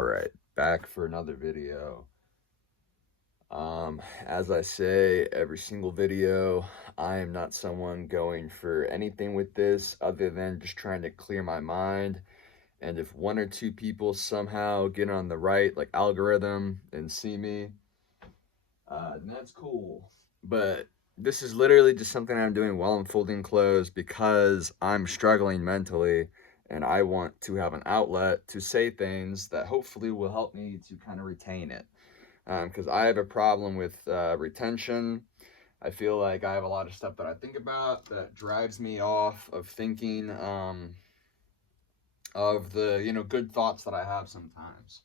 All right, back for another video. As I say every single video, I am not someone going for anything with this other than just trying to clear my mind. And if one or two people somehow get on the right like algorithm and see me, then that's cool. But this is literally just something I'm doing while I'm folding clothes because I'm struggling mentally and I want to have an outlet to say things that hopefully will help me to kind of retain it. Because I have a problem with retention. I feel like I have a lot of stuff that I think about that drives me off of thinking of the, good thoughts that I have sometimes.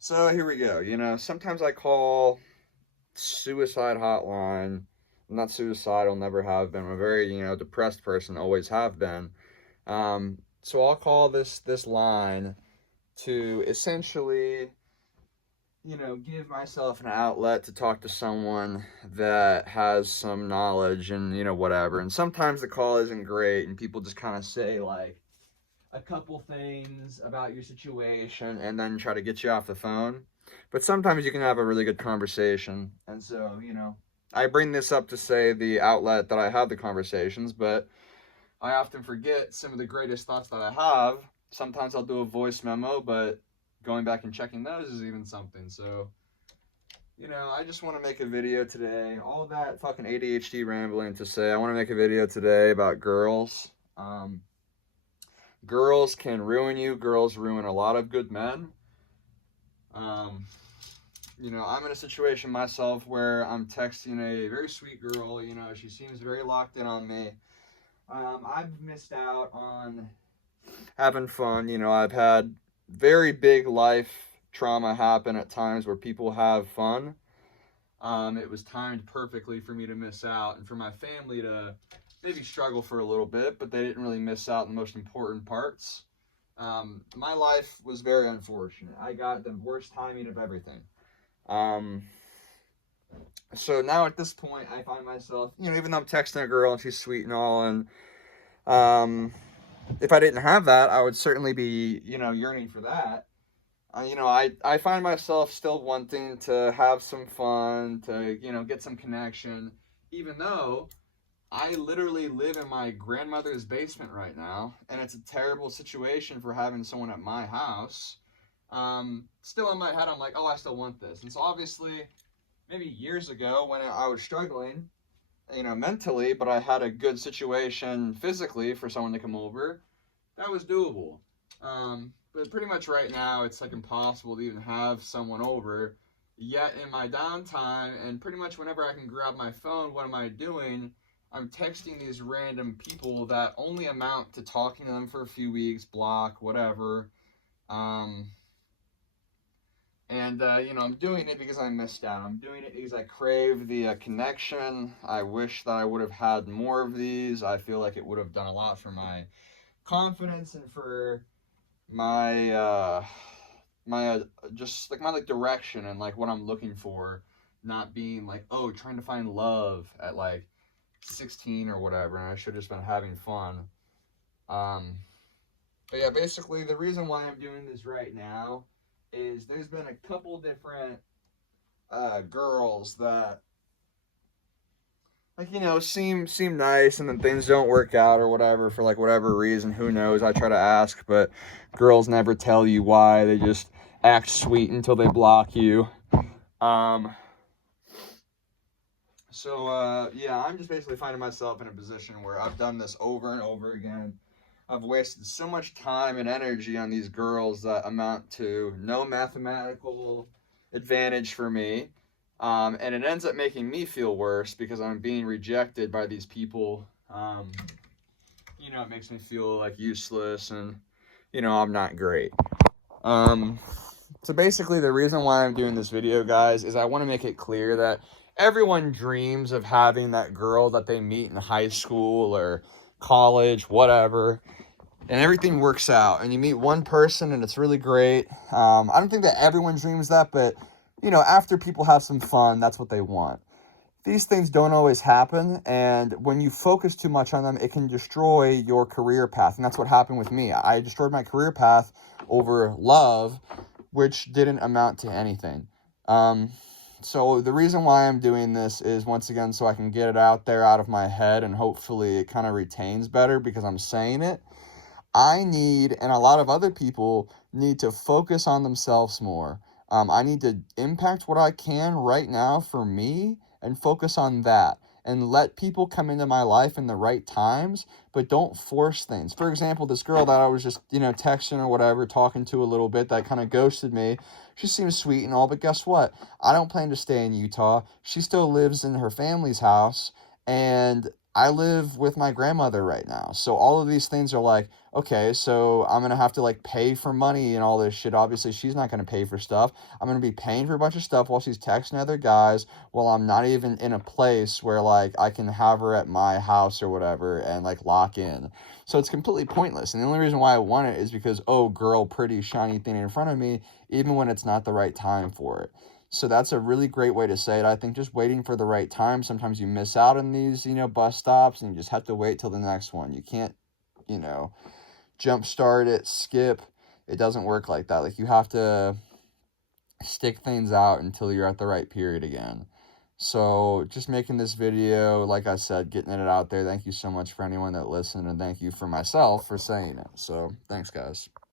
So here we go. Sometimes I call suicide hotline. I'm not suicidal, never have been. I'm a very, depressed person, always have been. So I'll call this line to essentially, give myself an outlet to talk to someone that has some knowledge and, whatever. And sometimes the call isn't great and people just kind of say like a couple things about your situation and then try to get you off the phone. But sometimes you can have a really good conversation. And so, I bring this up to say the outlet that I have the conversations, but I often forget some of the greatest thoughts that I have. Sometimes I'll do a voice memo, but going back and checking those is even something. So, I just want to make a video today. All that fucking ADHD rambling to say, I want to make a video today about girls. Girls can ruin you. Girls ruin a lot of good men. I'm in a situation myself where I'm texting a very sweet girl. She seems very locked in on me. I've missed out on having fun. I've had very big life trauma happen at times where people have fun. It was timed perfectly for me to miss out and for my family to maybe struggle for a little bit, but they didn't really miss out on the most important parts. My life was very unfortunate. I got the worst timing of everything. So now at this point, I find myself, even though I'm texting a girl and she's sweet and all, and if I didn't have that, I would certainly be, yearning for that. I find myself still wanting to have some fun, to, get some connection, even though I literally live in my grandmother's basement right now, and it's a terrible situation for having someone at my house. Still in my head, I'm like, oh, I still want this. And so obviously, maybe years ago when I was struggling, mentally, but I had a good situation physically for someone to come over, that was doable. But pretty much right now, it's like impossible to even have someone over. Yet in my downtime, and pretty much whenever I can grab my phone, what am I doing? I'm texting these random people that only amount to talking to them for a few weeks, block, whatever. I'm doing it because I missed out. I'm doing it because I crave the connection. I wish that I would have had more of these. I feel like it would have done a lot for my confidence and for my just like my direction and like what I'm looking for, not being like, oh, trying to find love at like 16 or whatever, and I should have just been having fun. But yeah, basically the reason why I'm doing this right now is there's been a couple different girls that like seem nice, and then things don't work out or whatever for like whatever reason. Who knows? I try to ask, but girls never tell you why. They just act sweet until they block you. Yeah, I'm just basically finding myself in a position where I've done this over and over again. I've wasted so much time and energy on these girls that amount to no mathematical advantage for me. And it ends up making me feel worse because I'm being rejected by these people. It makes me feel like useless and, I'm not great. So basically the reason why I'm doing this video, guys, is I want to make it clear that everyone dreams of having that girl that they meet in high school or college, whatever, and everything works out and you meet one person and it's really great. I don't think that everyone dreams that, but after people have some fun, that's what they want. these things don't always happen, and when you focus too much on them, it can destroy your career path. And that's what happened with me. I destroyed my career path over love, which didn't amount to anything. Um, so the reason why I'm doing this is, once again, so I can get it out there out of my head, and hopefully it kind of retains better because I'm saying it. I need, and a lot of other people need, to focus on themselves more. I need to impact what I can right now for me and focus on that, and let people come into my life in the right times, but don't force things. For example, this girl that I was just, texting or whatever, talking to a little bit, that kind of ghosted me. She seems sweet and all, but guess what? I don't plan to stay in Utah. She still lives in her family's house, and I live with my grandmother right now. So all of these things are like, okay, so I'm gonna have to like pay for money and all this shit. Obviously, she's not gonna pay for stuff. I'm gonna be paying for a bunch of stuff while she's texting other guys, while I'm not even in a place where like I can have her at my house or whatever and like lock in. So it's completely pointless. And the only reason why I want it is because, oh, girl, pretty shiny thing in front of me, even when it's not the right time for it. So that's a really great way to say it. I think just waiting for the right time. Sometimes you miss out on these, bus stops, and you just have to wait till the next one. You can't, you know, jump start it, skip. It doesn't work like that. Like, you have to stick things out until you're at the right period again. So just making this video, like I said, getting it out there. Thank you so much for anyone that listened, and thank you for myself for saying it. So thanks, guys.